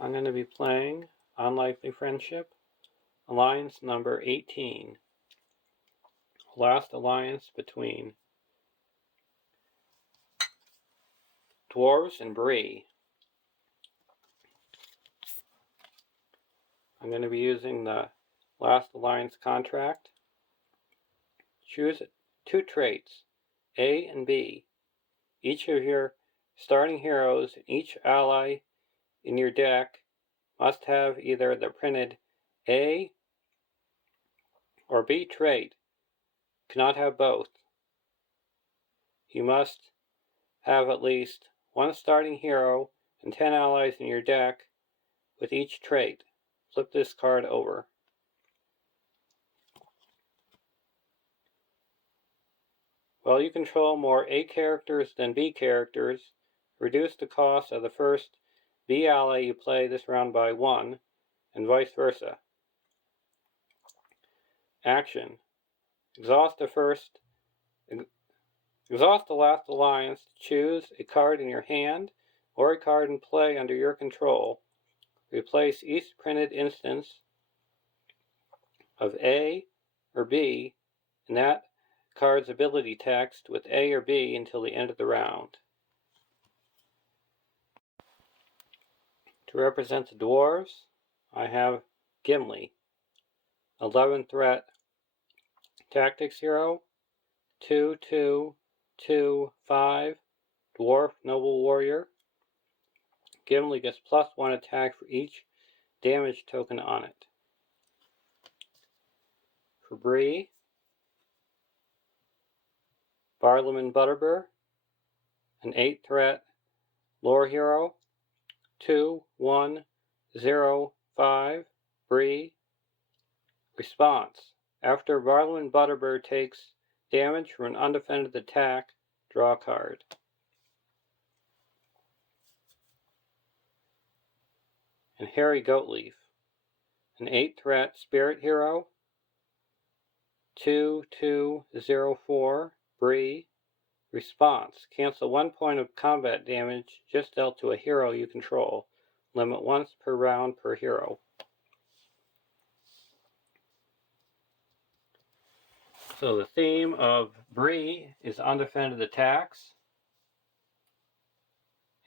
I'm going to be playing Unlikely Friendship, Alliance number 18. Last alliance between Dwarves and Bree. I'm going to be using the Last Alliance contract. Choose two traits, A and B. Each of your starting heroes and each ally in your deck must have either the printed A or B trait. Cannot have both. You must have at least one starting hero and 10 allies in your deck with each trait. Flip this card over. While you control more A characters than B characters, reduce the cost of the first B ally you play this round by 1, and vice versa. Action. Exhaust the last alliance to choose a card in your hand or a card in play under your control. Replace each printed instance of A or B in that card's ability text with A or B until the end of the round. To represent the dwarves, I have Gimli, 11 threat tactics hero, 2/2/2/5 dwarf noble warrior. Gimli gets +1 attack for each damage token on it. For Bree, Barlaam Butterbur, an 8 threat lore hero, 2/1/0/5 Bree. Response. After Barlaam Butterbur takes damage from an undefended attack, draw a card. And Harry Goatleaf, an 8 threat spirit hero, 2/2/0/4 Bree. Response. Cancel 1 point of combat damage just dealt to a hero you control. Limit once per round per hero. So the theme of Bree is undefended attacks,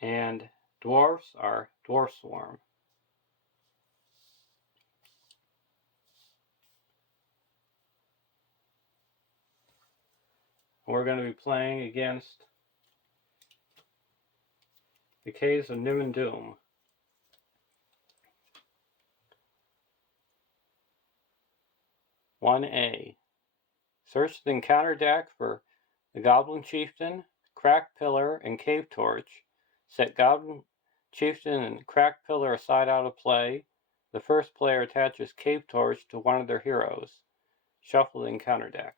and dwarfs are Dwarf Swarm. We're going to be playing against the Caves of Nibin Dum. 1A. Search the encounter deck for the Goblin Chieftain, Crack Pillar, and Cave Torch. Set Goblin Chieftain and Crack Pillar aside out of play. The first player attaches Cave Torch to one of their heroes. Shuffle the encounter deck.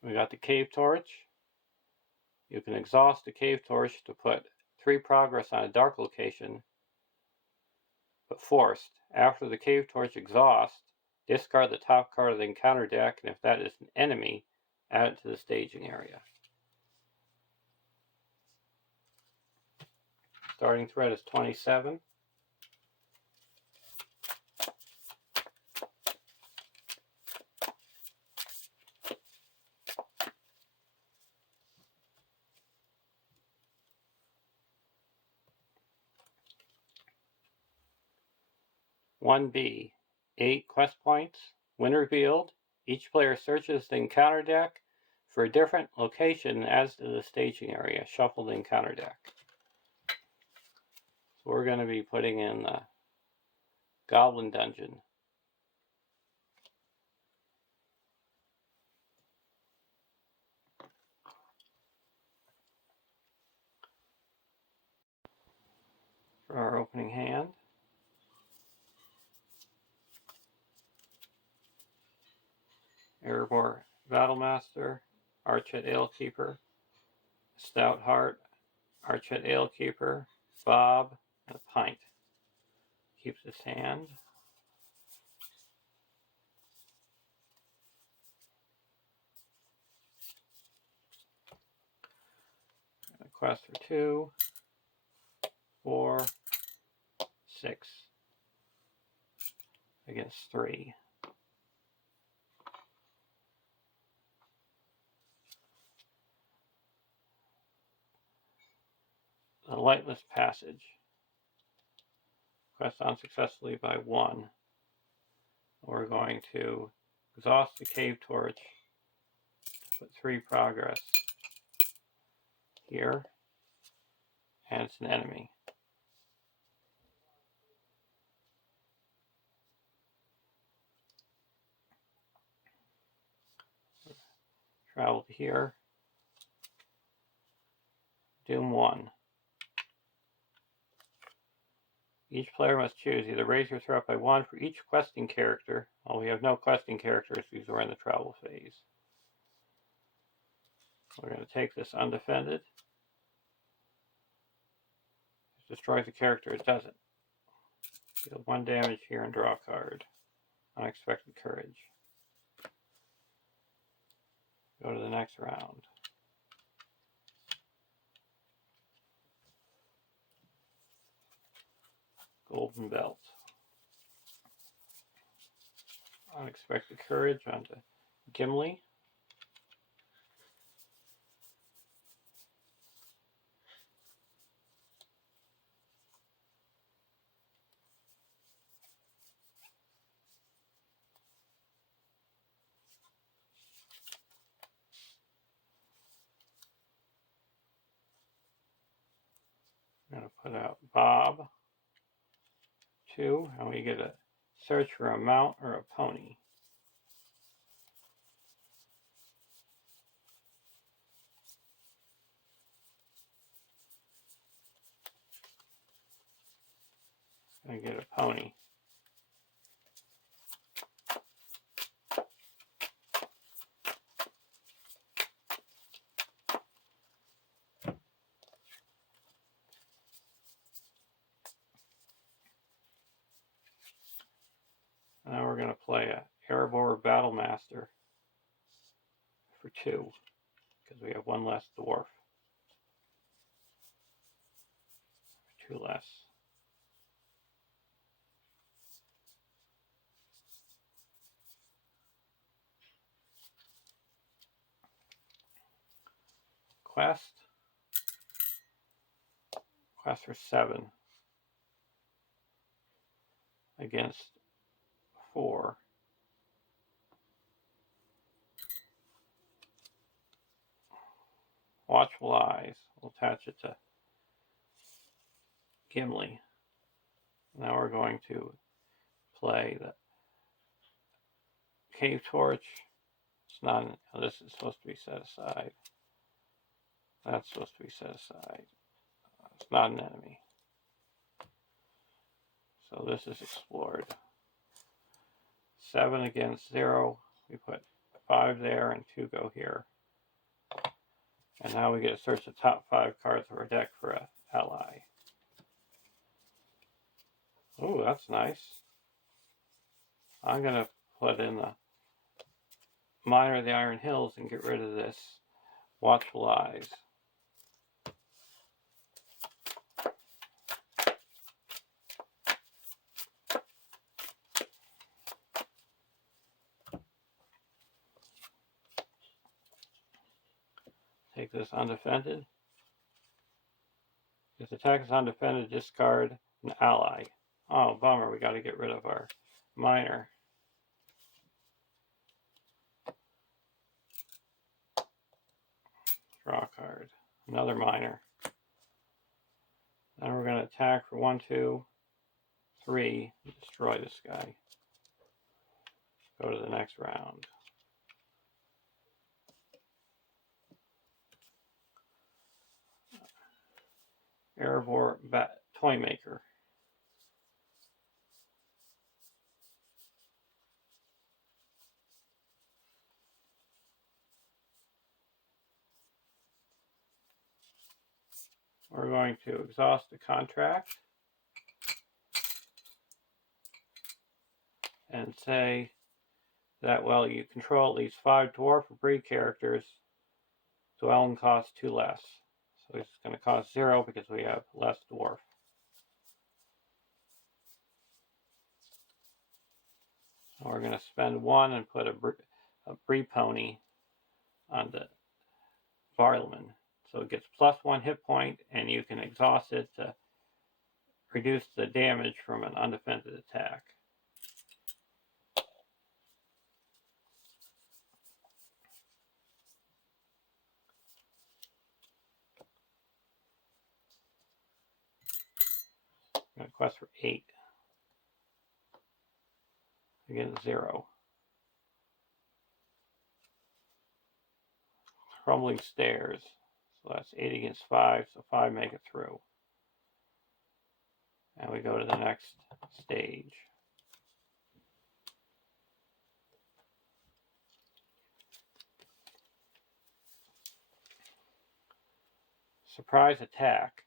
We got the Cave Torch. You can exhaust the Cave Torch to put 3 progress on a dark location, but forced. After the Cave Torch exhausts, discard the top card of the encounter deck, and if that is an enemy, add it to the staging area. Starting threat is 27. (1B) 8 quest points. When revealed, each player searches the encounter deck for a different location as to the staging area. Shuffle the encounter deck. So we're going to be putting in the Goblin Dungeon. For our opening hand. Erebor Battlemaster, Archet Alekeeper, Stout Heart, Archet Alekeeper, Bob, and a pint. Keeps his hand. A quest for 2, 4, 6 against 3. A Lightless Passage. Quest unsuccessfully by 1. We're going to exhaust the cave torch, put 3 progress here, and it's an enemy. Travel to here. Doom 1. Each player must choose either raise your threat by 1 for each questing character. Well, we have no questing characters because we're in the travel phase. We're going to take this undefended. It destroys the character, it doesn't. Deal 1 damage here and draw a card. Unexpected Courage. Go to the next round. Golden Belt. Unexpected Courage onto Gimli. I'm going to put out Bob 2, and we get a search for a mount or a pony. I get a pony. Now we're going to play a Erebor Battlemaster for 2, because we have 1 less dwarf. 2 less. Quest for 7 against 4. Watchful Eyes. We'll attach it to Gimli. Now we're going to play the Cave Torch. It's not. This is supposed to be set aside. That's supposed to be set aside. It's not an enemy. So this is explored. 7 against 0. We put 5 there and 2 go here. And now we get to search the top 5 cards of our deck for an ally. Oh, that's nice. I'm going to put in the Miner of the Iron Hills and get rid of this Watchful Eyes. Take this undefended. If the attack is undefended, discard an ally. Oh, bummer. We got to get rid of our miner. Draw a card. Another miner. Then we're going to attack for 1, 2, 3. Destroy this guy. Go to the next round. Erebor Toymaker. we're going to exhaust the contract and say that, well, you control at least 5 dwarf or Bree characters, so Ellen costs 2 less. So it's going to cost 0 because we have less dwarf. So we're going to spend 1 and put a Bree pony on the Varleman. So it gets +1 hit point, and you can exhaust it to reduce the damage from an undefended attack. I'm going to quest for 8. Again, 0. Crumbling Stairs. So that's 8 against 5, so 5 make it through. And we go to the next stage. Surprise attack.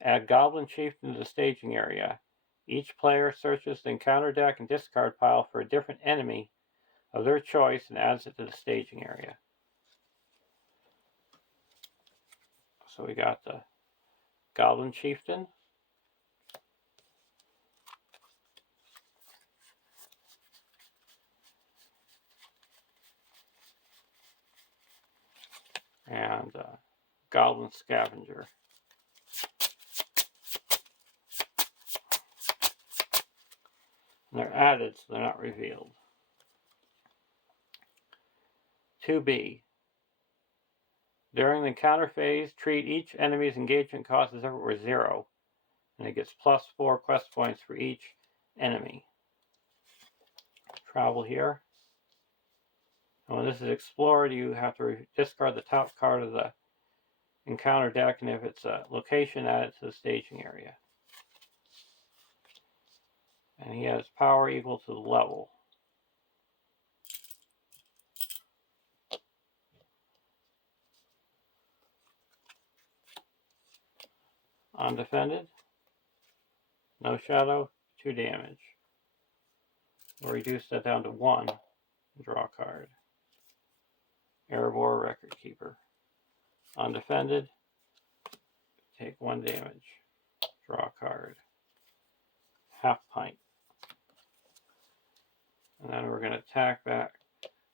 Add Goblin Chieftain to the staging area. Each player searches the encounter deck and discard pile for a different enemy of their choice and adds it to the staging area. So we got the Goblin Chieftain. And Goblin Scavenger. And they're added, so they're not revealed. 2B. During the encounter phase, treat each enemy's engagement cost as if it were 0, and it gets +4 quest points for each enemy. Travel here. And when this is explored, you have to discard the top card of the encounter deck, and if it's a location, add it to the staging area. And he has power equal to the level. Undefended. No shadow, 2 damage. We'll reduce that down to 1 and draw a card. Erebor Record Keeper. Undefended. Take 1 damage. Draw a card. Half Pint. And then we're going to attack back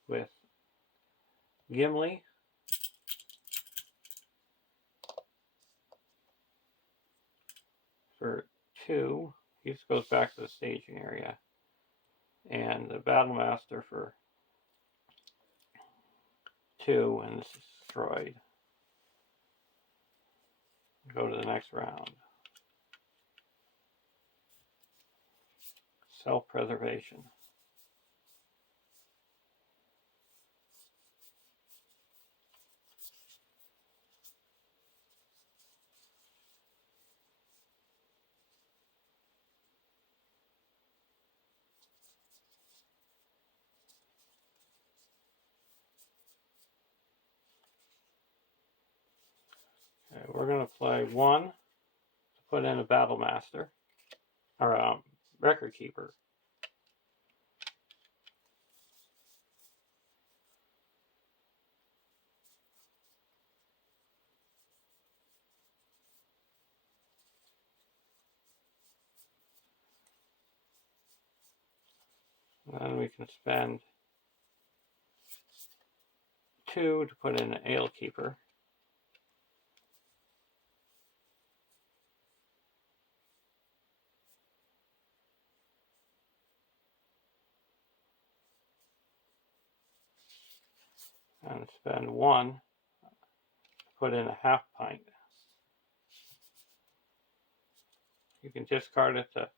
with Gimli. For 2. He just goes back to the staging area. And the Battlemaster for 2, and this is destroyed. Go to the next round. Self-preservation. Okay, we're going to play 1 to put in a Battlemaster, or Record Keeper. And then we can spend 2 to put in an Ale Keeper. And spend 1 to put in a Half Pint. You can discard it to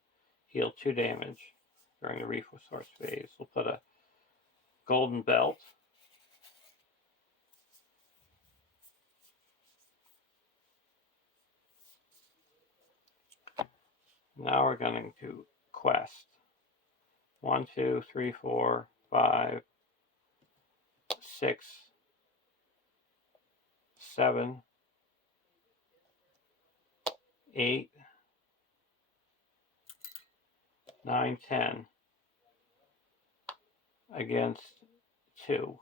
heal 2 damage during the resource phase. We'll put a Golden Belt. Now we're going to quest. 1, 2, 3, 4, 5, 6, 7, 8, 9, 10 against 2.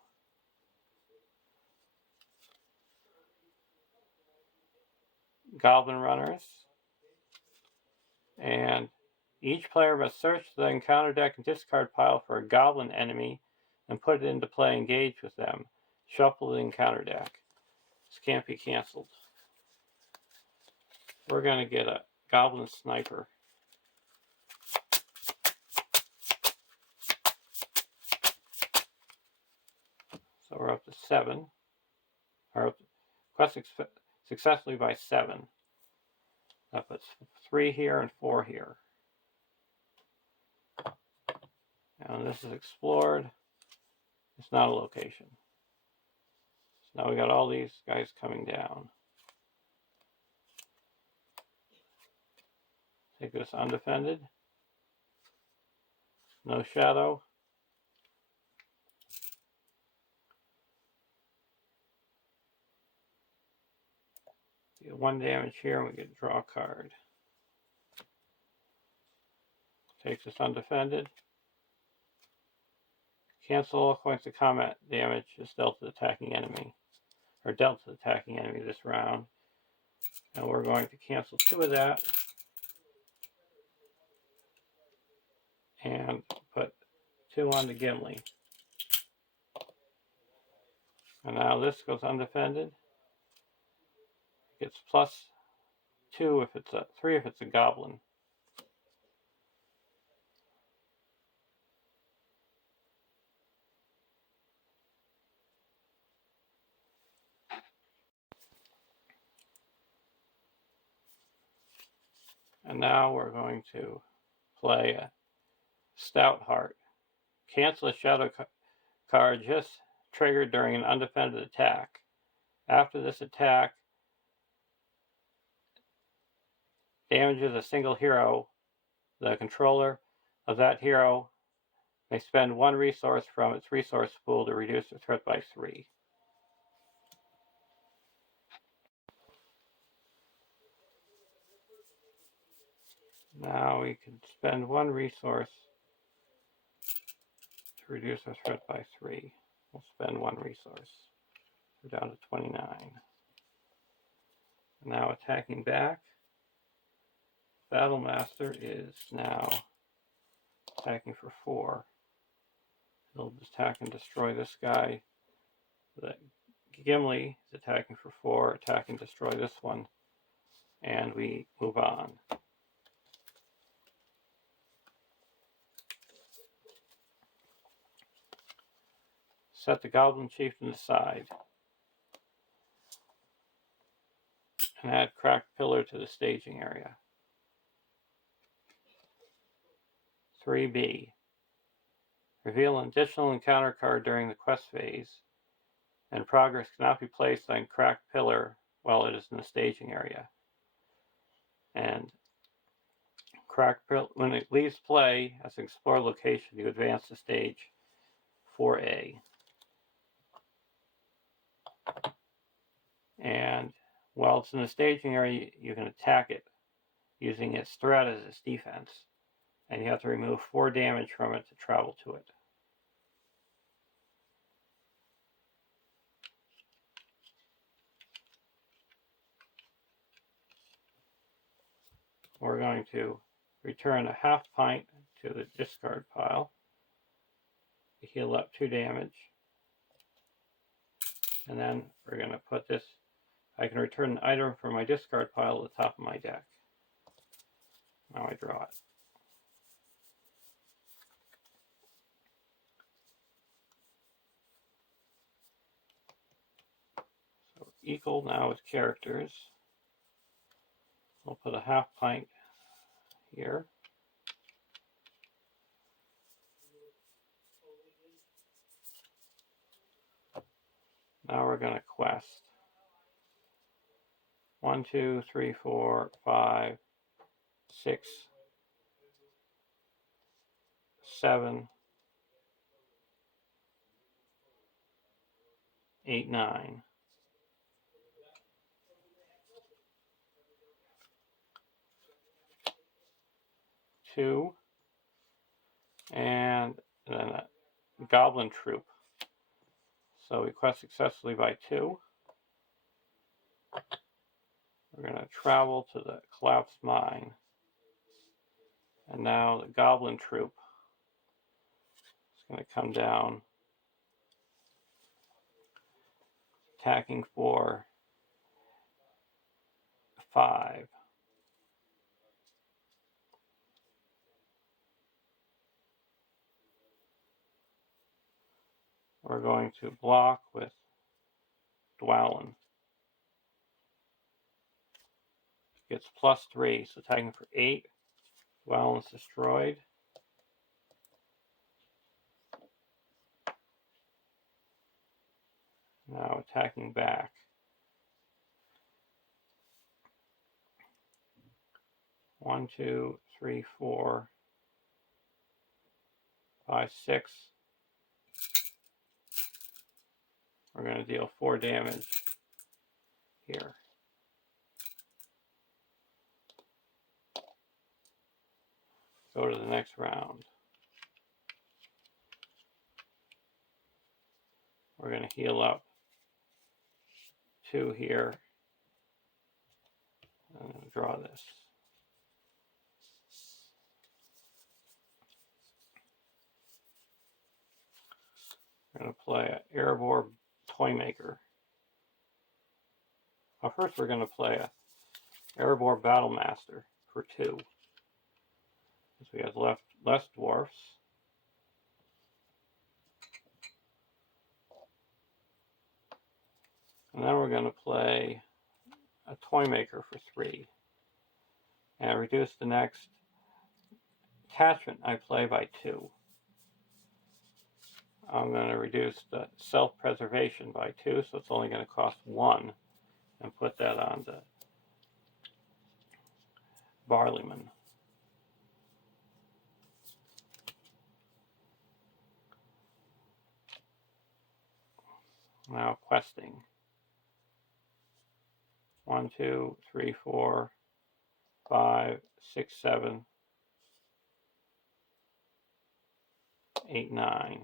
Goblin runners. And each player must search the encounter deck and discard pile for a goblin enemy and put it into play and engage with them. Shuffle the encounter deck. This can't be canceled. We're going to get a goblin sniper. So we're up to 7. Or quest successfully by 7. That puts 3 here and 4 here. And this is explored. It's not a location. So now we got all these guys coming down. Take this undefended. No shadow. Get 1 damage here and we get to draw a card. Takes this undefended. Cancel all points of combat damage is dealt to the attacking enemy. Or dealt to the attacking enemy this round. And we're going to cancel 2 of that. And put 2 on the Gimli. And now this goes undefended. Gets +2 if it's a 3 if it's a goblin. And now we're going to play a Stout Heart. Cancel a shadow card just triggered during an undefended attack. After this attack damages a single hero, the controller of that hero may spend 1 resource from its resource pool to reduce the threat by 3. Now we can spend 1 resource to reduce our threat by 3. We'll spend 1 resource. We're down to 29. Now attacking back. Battlemaster is now attacking for 4. He'll attack and destroy this guy. The Gimli is attacking for 4, attack and destroy this one. And we move on. Set the Goblin Chieftain aside. And add Cracked Pillar to the staging area. 3B. Reveal an additional encounter card during the quest phase, and progress cannot be placed on Cracked Pillar while it is in the staging area. And Cracked Pillar, when it leaves play as an explore location, you advance to stage 4A. And while it's in the staging area, you can attack it using its threat as its defense. And you have to remove 4 damage from it to travel to it. We're going to return a half pint to the discard pile to heal up 2 damage. And then we're going to put this, I can return an item from my discard pile to the top of my deck. Now I draw it. So equal now with characters. We'll put a half pint here. Now we're going to quest. 1, 2, 3, 4, 5, 6, 7, 8, 9. 2, and then a goblin troop. So we quest successfully by 2. We're going to travel to the collapsed mine. And now the goblin troop is going to come down, attacking for 5. We're going to block with Dwalin. Gets +3, so attacking for 8. Dwalin's destroyed. Now attacking back. 1, 2, 3, 4, 5, 6. We're going to deal 4 damage here. Go to the next round. We're going to heal up 2 here. I'm going to draw this. We're going to play an Erebor Toymaker. Well, first we're going to play a Erebor Battlemaster for 2. Because we have less dwarfs. And then we're going to play a Toymaker for 3. And reduce the next attachment I play by 2. I'm going to reduce the self-preservation by 2, so it's only going to cost 1. And put that on the Barleyman. Now questing. 1, 2, 3, 4, 5, 6, 7, 8, 9,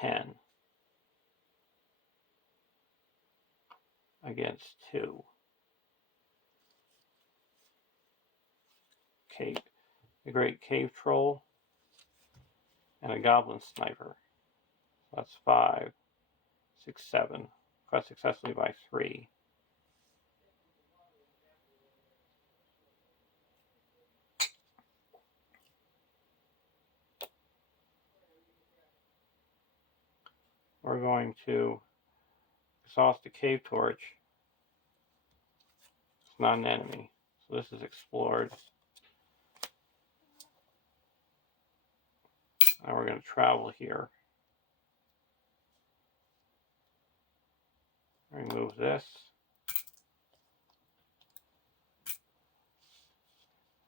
10. Against 2. Cave, the Great Cave Troll, and a Goblin Sniper. So that's 5, 6, 7. Quest successfully by 3. We're going to exhaust the Cave Torch. It's not an enemy, so this is explored. Now we're going to travel here. Remove this.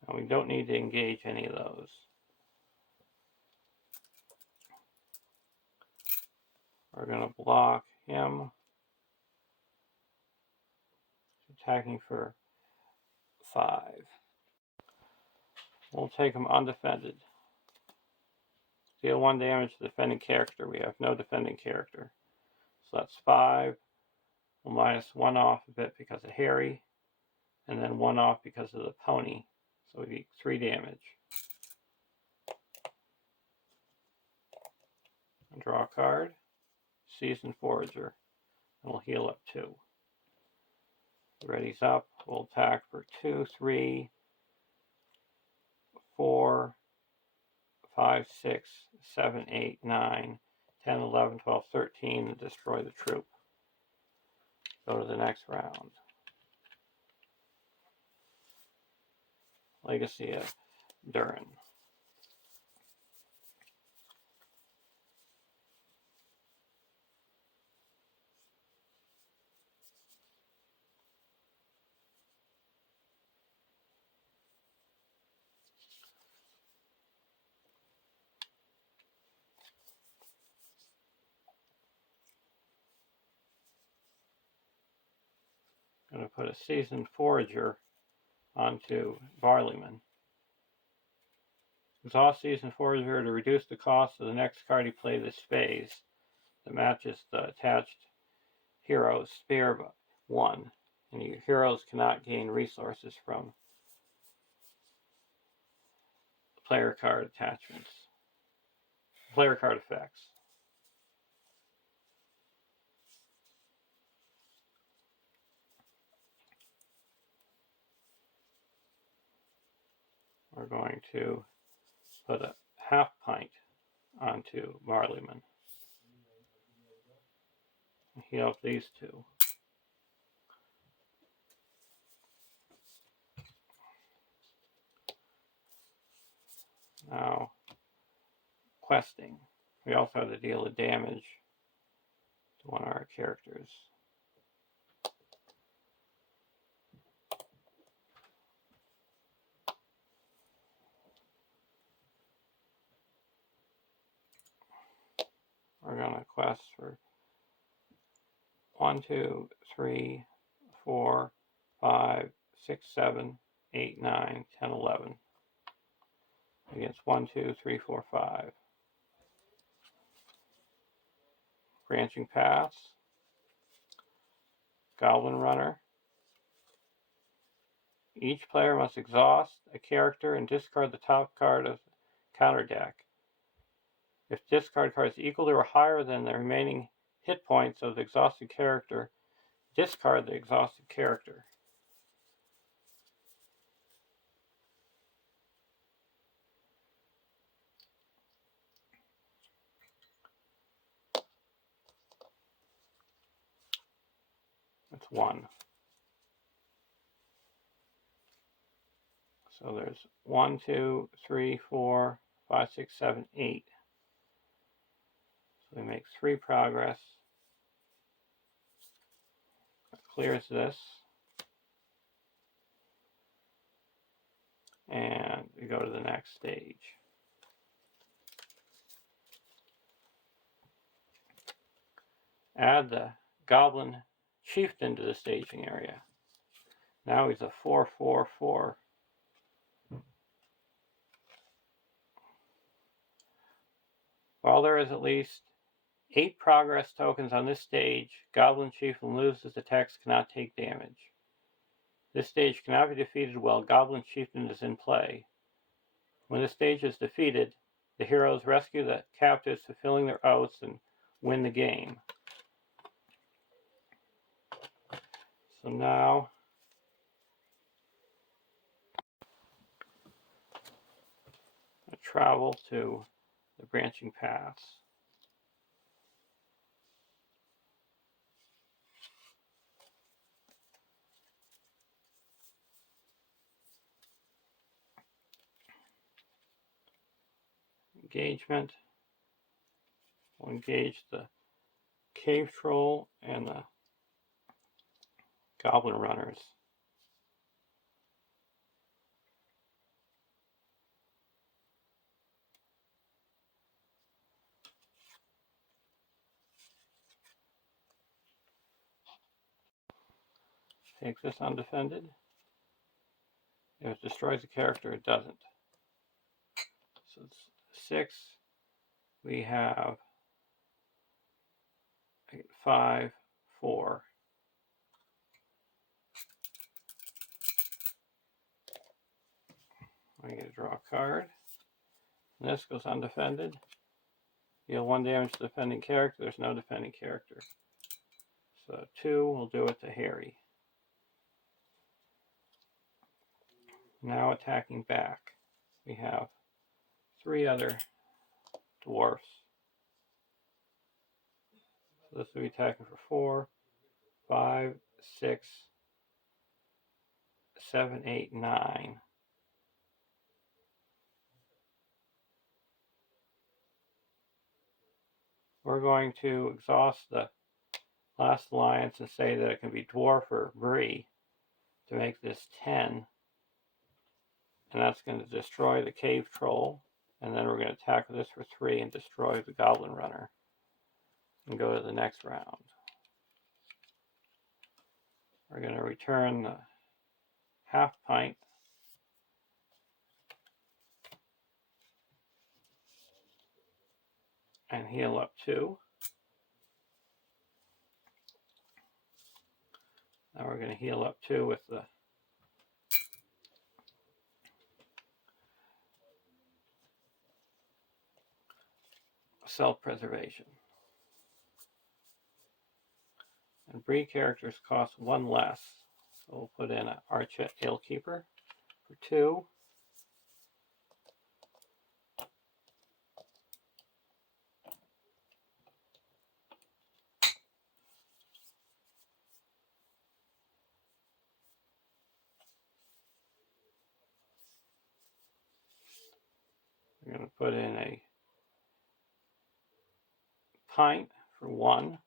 And we don't need to engage any of those. We're going to block him. Attacking for 5. We'll take him undefended. Deal 1 damage to the defending character. We have no defending character. So that's 5. We'll minus 1 off a bit because of Harry. And then 1 off because of the pony. So we get 3 damage. Draw a card. Seasoned Forager. And we'll heal up 2. Ready's up. We'll attack for 2, 3, 4, 5, 6, 7, 8, 9, 10, 11, 12, 13, and destroy the troop. Go to the next round. Legacy of Durin. I'm going to put a Seasoned Forager onto Barleyman. Exhaust these and forage here to reduce the cost of the next card you play this phase that matches the attached hero's spear 1, and your heroes cannot gain resources from player card attachments, player card effects. We're going to put a half pint onto Barleyman. Heat up these two. Now, questing. We also have to deal with damage to one of our characters. We're going to quest for 1, 2, 3, 4, 5, 6, 7, 8, 9, 10, 11. Against 1, 2, 3, 4, 5. Branching Paths. Goblin Runner. Each player must exhaust a character and discard the top card of the counter deck. If discard cards equal to or higher than the remaining hit points of the exhausted character, discard the exhausted character. That's 1. So there's 1, 2, 3, 4, 5, 6, 7, 8. So we make 3 progress. That clears this. And we go to the next stage. Add the Goblin Chieftain to the staging area. Now he's a 4/4/4. While there is at least 8 progress tokens on this stage, Goblin Chieftain loses attacks cannot take damage. This stage cannot be defeated while Goblin Chieftain is in play. When the stage is defeated, the heroes rescue the captives, fulfilling their oaths, and win the game. So now I travel to the branching paths. Engagement. We'll engage the cave troll and the goblin runners. Takes this undefended. If it destroys the character, it doesn't. So it's 6. We have 5, 4. I get to draw a card. And this goes undefended. Deal 1 damage to the defending character. There's no defending character. So 2 will do it to Harry. Now attacking back. We have 3 other dwarfs. So this will be attacking for 4, 5, 6, 7, 8, 9. We're going to exhaust the last alliance and say that it can be Dwarf or Bree to make this 10. And that's going to destroy the cave troll. And then we're going to attack this for 3 and destroy the goblin runner. And go to the next round. We're going to return the half pint. and heal up 2. Now we're going to heal up 2 with the self-preservation. And Bree characters cost 1 less. So we'll put in an Archet Alekeeper for 2. We're going to put in a Pint for 1.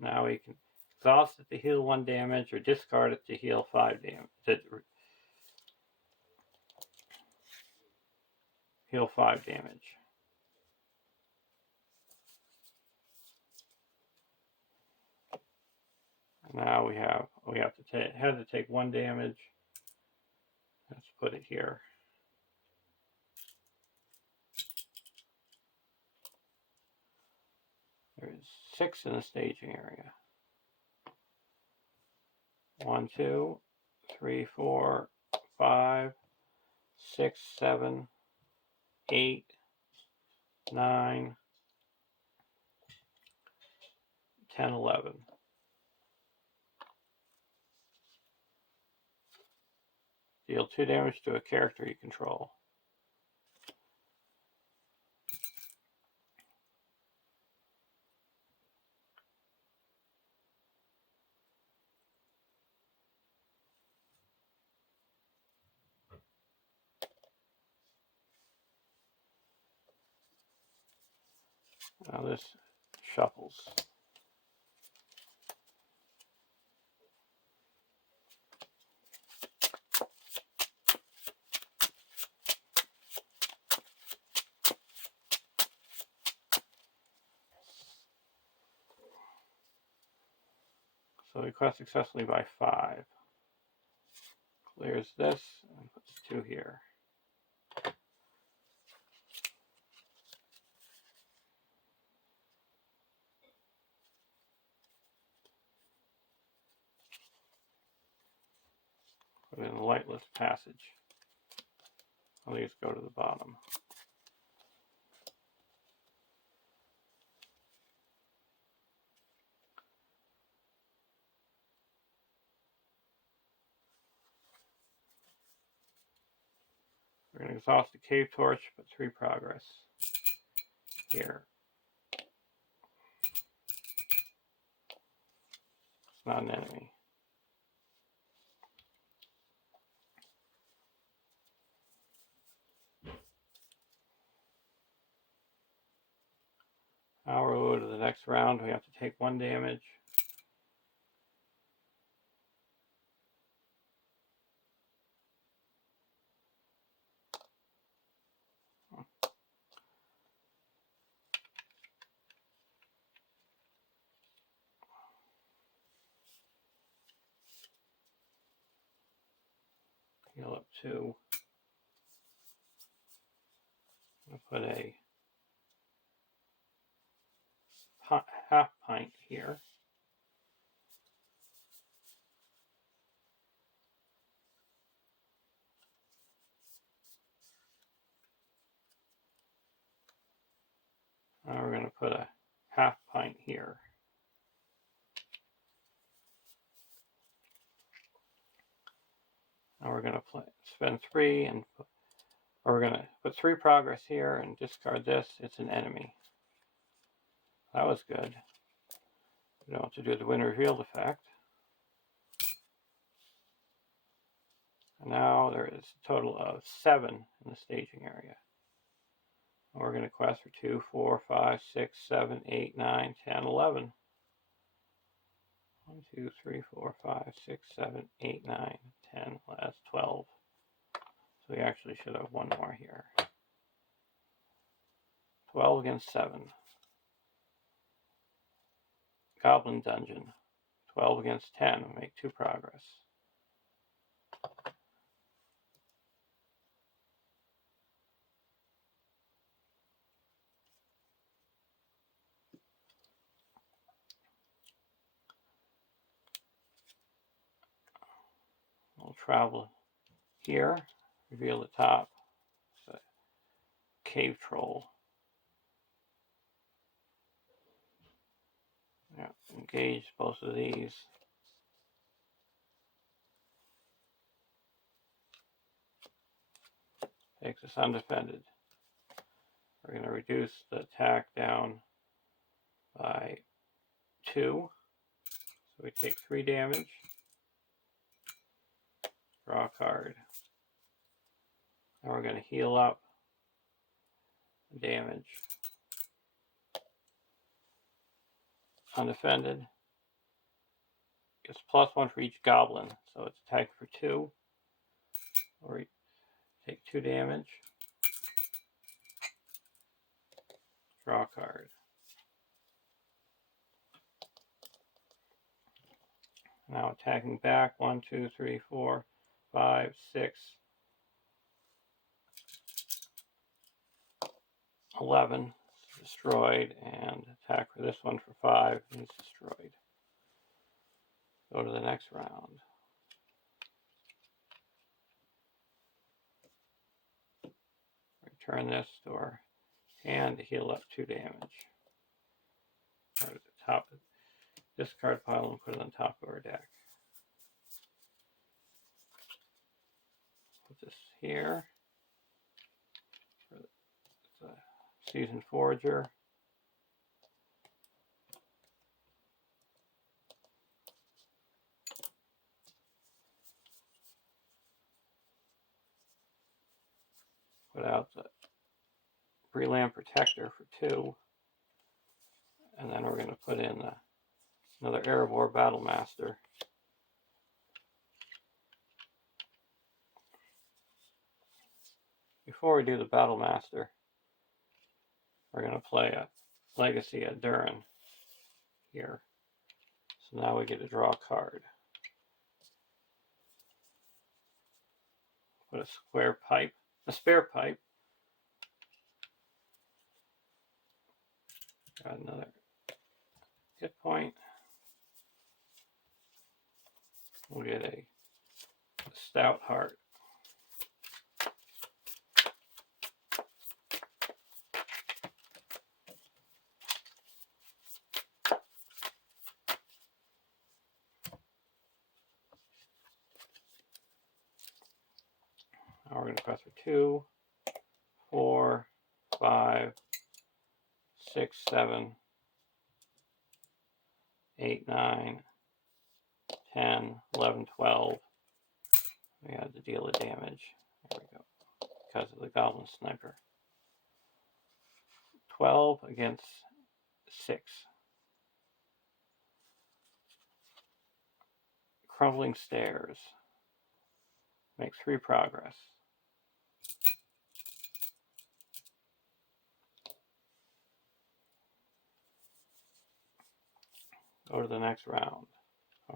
Now we can exhaust it to heal 1 damage or discard it to heal 5 damage. Heal 5 damage. Now we have to take 1 damage. Let's put it here. There's 6 in the staging area. 1, 2, 3, 4, 5, 6, 7, 8, 9, 10, 11. Deal 2 damage to a character you control. Now this shuffles. So we quest successfully by 5. Clears this and puts 2 here. Put in the Lightless Passage. All these go to the bottom. We're going to exhaust the Cave Torch, put 3 progress here. It's not an enemy. Now we'll go to the next round. We have to take 1 damage. Heal up 2. I'll put a half pint here. Now we're going to put a half pint here. Now we're going to spend 3 or we're going to put 3 progress here and discard this. It's an enemy. That was good. We don't have to do the Wind Revealed effect. And now there is a total of 7 in the staging area. And we're going to quest for 2, 4, 5, 6, 7, 8, 9, 10, 11. 1, 2, 3, 4, 5, 6, 7, 8, 9, 10. Well, that's 12. So we actually should have 1 more here. 12 against 7. Goblin Dungeon. 12 against 10. We make 2 progress. We'll travel here, reveal the top. It's a cave troll. Yeah, engage both of these. Takes us undefended. We're going to reduce the attack down by 2. So we take 3 damage. Draw a card. Now we're going to heal up the damage. Undefended. Gets +1 for each goblin. So it's attack for 2. Or take 2 damage. Draw a card. Now attacking back. 1, 2, 3, 4, 5, 6, 11. Destroyed. And attack for this one for 5. And it's destroyed. Go to the next round. Return this to our hand to heal up 2 damage. Or at the top of this card pile and put it on top of our deck. Put this here. It's a Seasoned Forager. Put out the Bree and Protector for 2. And then we're going to put in another Erebor Battlemaster. Before we do the Battlemaster, we're going to play a Legacy of Durin here. So now we get to draw a card. Put a spare pipe. Got another hit point. We'll get a Stout Heart. Now we're going to press for 2, 4, 5, 6, 7, 8, 9, 10, 11, 12. We had to deal the damage. There we go. Because of the Goblin Sniper. 12 against 6. Crumbling Stairs. Make 3 progress. Go to the next round.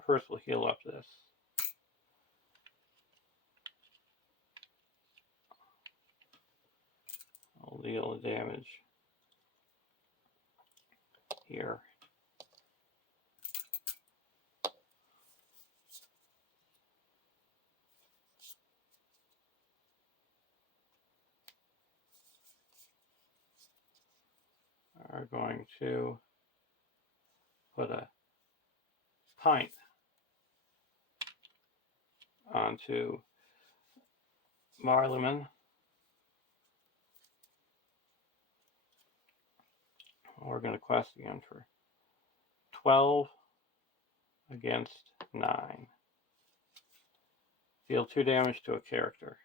First we'll heal up this. I'll deal the damage here. We're going to put a pint onto Marleman. We're going to quest again for 12 against 9. Deal 2 damage to a character.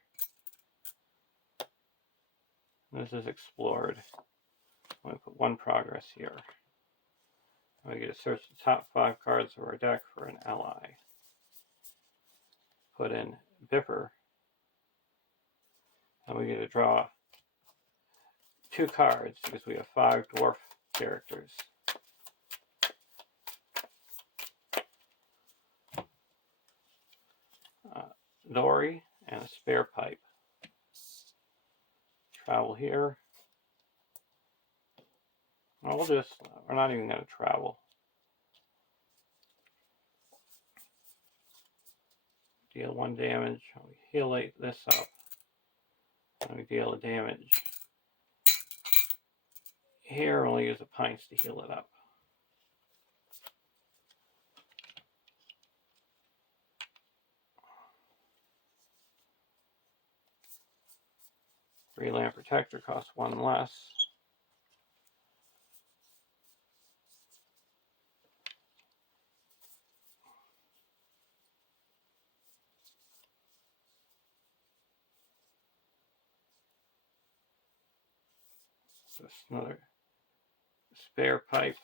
This is explored. I'm going to put 1 progress here. We get to search the top 5 cards of our deck for an ally. Put in Biffer. And we get to draw 2 cards because we have 5 dwarf characters. Dory and a spare pipe. Travel here. Well, we're not even going to travel. deal 1 damage. We heal this up. And we deal a damage. Here, we'll use the pints to heal it up. Land Protector costs 1 less. Just another spare pipe.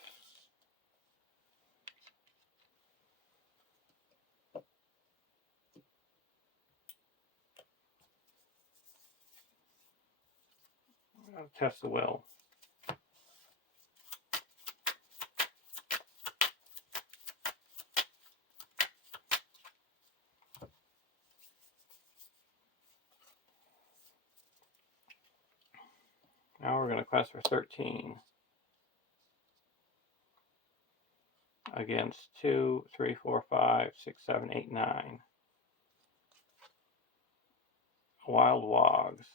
I'll test the well. Now we're going to quest for 13 against 2, 3, 4, 5, 6, 7, 8, 9. Wild Wogs.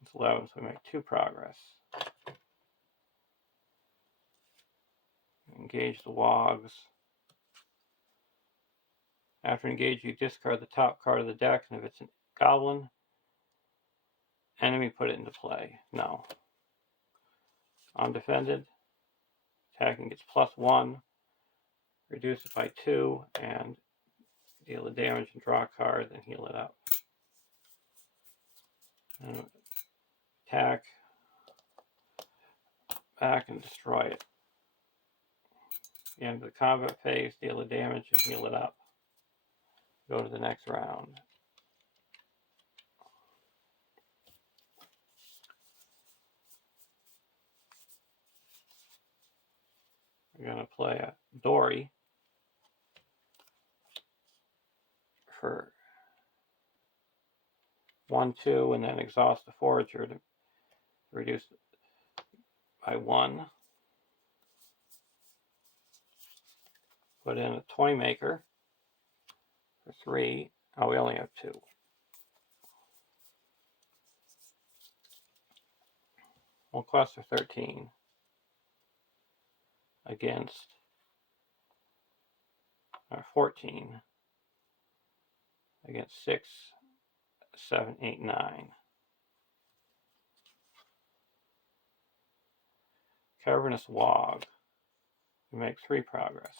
It's 11, so we make 2 progress. Engage the Wogs. After engage, you discard the top card of the deck, and if it's a goblin, enemy put it into play. No. Undefended. Attacking gets +1. Reduce it by 2, and deal the damage and draw a card, then heal it up. And attack. Back and destroy it. At the end of the combat phase, deal the damage and heal it up. Go to the next round. We're going to play a Dory for 1, 2, and then exhaust the Forager to reduce it by 1. Put in a Toy Maker for 3. Oh, we only have 2. We'll quest for 13 against 14 against 6, 7, 8, 9. Cavernous Wog. We make 3 progress.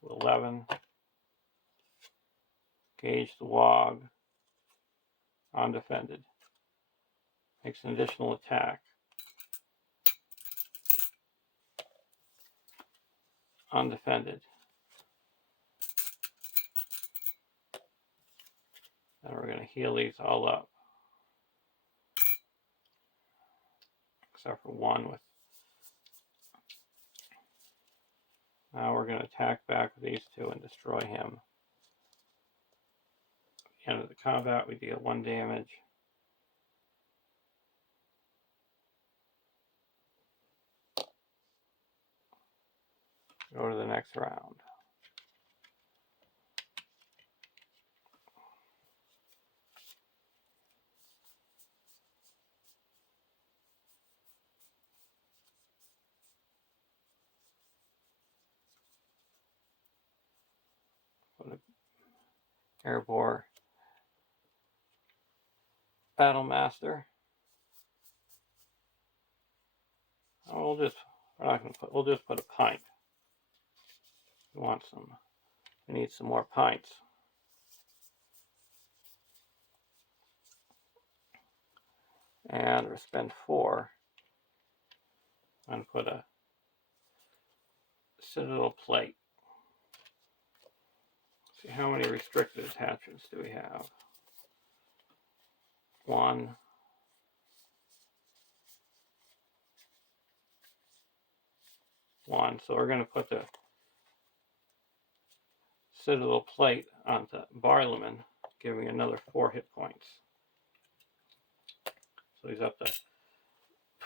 To 11. Gauge the Wog. Undefended. Makes an additional attack. Undefended. And we're going to heal these all up. Except for 1 with. Now we're going to attack back with these 2 and destroy him. At the end of the combat, we deal 1 damage. Go to the next round. Put a Airborne Battle Master. Oh, we'll just put a pint. We want some. We need some more pints. And we'll spend 4 and put a Citadel Plate. See how many restricted attachments do we have? 1. 1. So we're going to put the Citadel Plate onto Barliman, giving another 4 hit points. So he's up to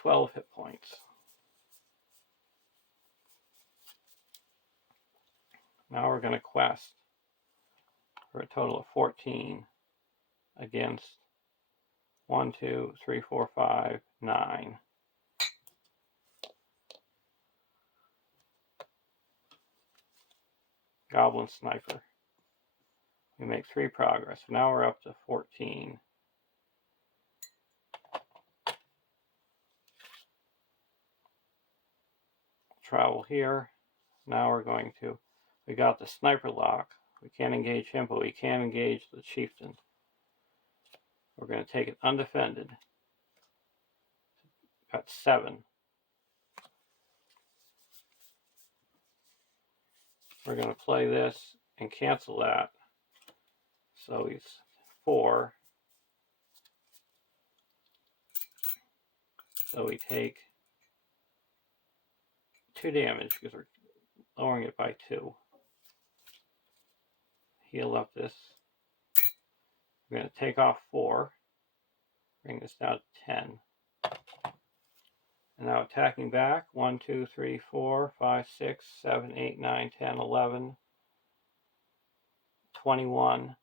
12 hit points. Now we're going to quest for a total of 14 against 1, 2, 3, 4, 5, 9. Goblin Sniper. We make 3 progress. Now we're up to 14. Travel here. Now we're going to, we got the sniper lock. We can't engage him, but we can engage the chieftain. We're going to take it undefended. Got 7. We're going to play this and cancel that. So he's 4. So we take 2 damage because we're lowering it by 2. Heal up this. We're going to take off 4. Bring this down to 10. And now attacking back. 1, 2, 3, 4, 5, 6, 7, 8, 9, 10, 11, 21.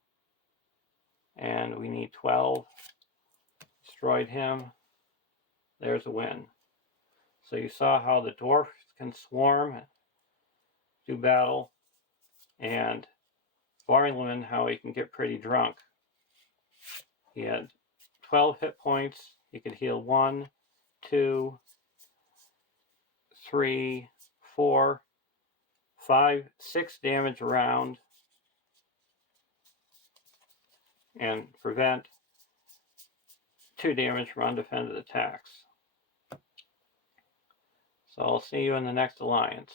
And we need 12. Destroyed him. There's a win. So you saw how the dwarf can swarm, do battle, and Barliman, how he can get pretty drunk. He had 12 hit points. He could heal 1, 2, 3, 4, 5, 6 damage around and prevent 2 damage from undefended attacks. So I'll see you in the next alliance.